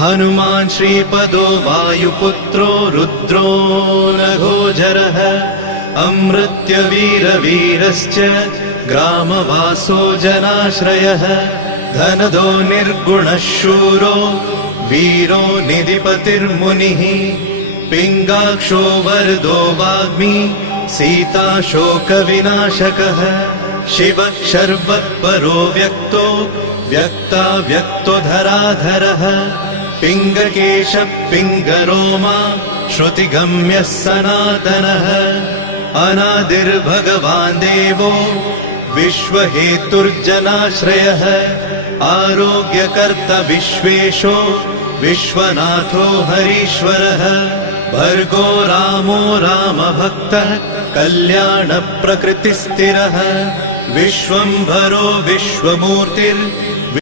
हनुमान् श्रीपदो वायुपुत्रो रुद्रो नघोजरः अमृत्यवीरवीरश्च ग्रामवासो जनाश्रयः धनदो निर्गुणः शूरो वीरो निधिपतिर्मुनिः पिङ्गाक्षो वरदो वाग्मी सीताशोकविनाशकः शिवः शर्वत्परो व्यक्तो व्यक्तो धराधरः पिङ्गकेशः पिङ्गरोमा श्रुतिगम्यः सनातनः अनादिर्भगवान् देवो विश्वहेतुर्जनाश्रयः आरोग्यकर्ता विश्वेशो विश्वनाथो हरीश्वरः भर्गो रामो रामभक्तः कल्याणप्रकृतिस्थिरः विश्वम्भरो विश्वमूर्तिर्विश्वरूपो